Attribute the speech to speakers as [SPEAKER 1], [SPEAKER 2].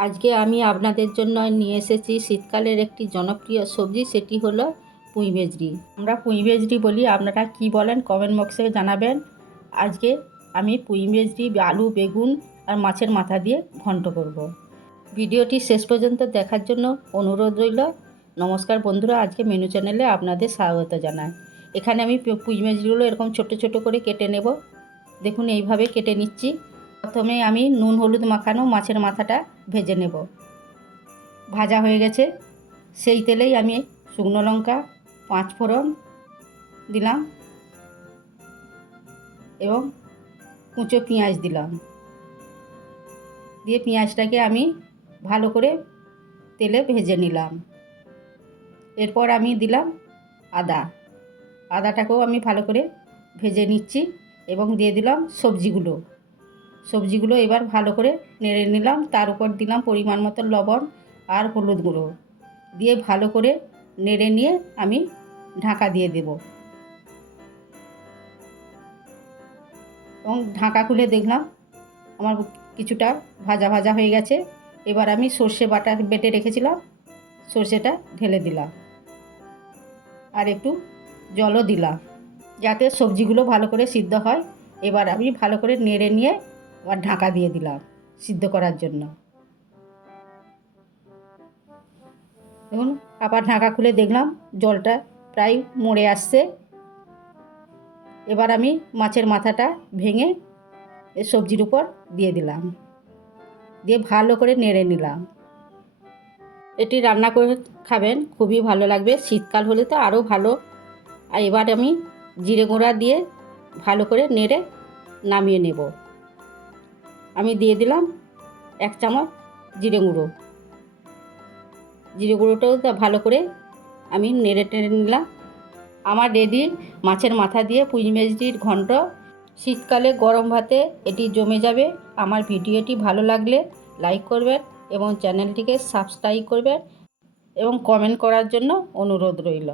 [SPEAKER 1] আজকে আমি আপনাদের জন্য নিয়ে এসেছি শীতকালের একটি জনপ্রিয় সবজি, সেটি হলো পুঁই বেজরি আমরা পুঁই বেজরি বলি, আপনারা কি বলেন কমেন্ট বক্সে জানাবেন। আজকে আমি পুঁই বেজরি আলু, বেগুন আর মাছের মাথা দিয়ে ঘন্ট করব। ভিডিওটি শেষ পর্যন্ত দেখার জন্য অনুরোধ রইল। নমস্কার বন্ধুরা, আজকে মেনু চ্যানেলে আপনাদের স্বাগত জানাই। এখানে আমি পু- পুঁই মেজরিগুলো এরকম ছোট ছোট করে কেটে নেব। দেখুন, এইভাবে কেটে নিচ্ছি। প্রথমে আমি নুন, হলুদ মাখানো মাছের মাথাটা ভেজে নেব। ভাজা হয়ে গেছে। সেই তেলেই আমি শুকনো লঙ্কা, পাঁচ ফোড়ন দিলাম এবং কুচো পেঁয়াজ দিলাম। দিয়ে পেঁয়াজটাকে আমি ভালো করে তেলে ভেজে নিলাম। এরপর আমি দিলাম আদা। আদাটাকেও আমি ভালো করে ভেজে নিচ্ছি এবং দিয়ে দিলাম সবজিগুলো। সবজিগুলো এবার ভালো করে নেড়ে নিলাম। তার উপর দিলাম পরিমাণ মতো লবণ আর হলুদ গুঁড়ো। দিয়ে ভালো করে নেড়ে নিয়ে আমি ঢাকা দিয়ে দেব। এবং ঢাকা খুলে দেখলাম আমার কিছুটা ভাজা ভাজা হয়ে গেছে। এবার আমি সর্ষে বাটা বেটে রেখেছিলাম। সর্ষেটা ঢেলে দিলাম। আর একটু জলও দিলাম। যাতে সবজিগুলো ভালো করে সিদ্ধ হয়। এবার আমি ভালো করে নেড়ে নিয়ে আবার ঢাকা দিয়ে দিলাম সিদ্ধ করার জন্য। দেখুন, আবার ঢাকা খুলে দেখলাম জলটা প্রায় মরে আসছে। এবার আমি মাছের মাথাটা ভেঙে এ সবজির উপর দিয়ে দিলাম। দিয়ে ভালো করে নেড়ে নিলাম। এটি রান্না করে খাবেন, খুবই ভালো লাগবে। শীতকাল হলে তো আরও ভালো। আর এবার আমি জিরে গুঁড়া দিয়ে ভালো করে নেড়ে নামিয়ে নেব। আমি দিয়ে দিলাম এক চামচ জিরে গুঁড়ো। জিরে গুঁড়োটাও ভালো করে আমি নেড়ে টেড়ে নিলাম। আমার রেডি মাছের মাথা দিয়ে পুঁই মেজরির ঘন্ট। শীতকালে গরম ভাতে এটি জমে যাবে। আমার ভিডিওটি ভালো লাগলে লাইক করবেন এবং চ্যানেলটিকে সাবস্ক্রাইব করবেন এবং কমেন্ট করার জন্য অনুরোধ রইল।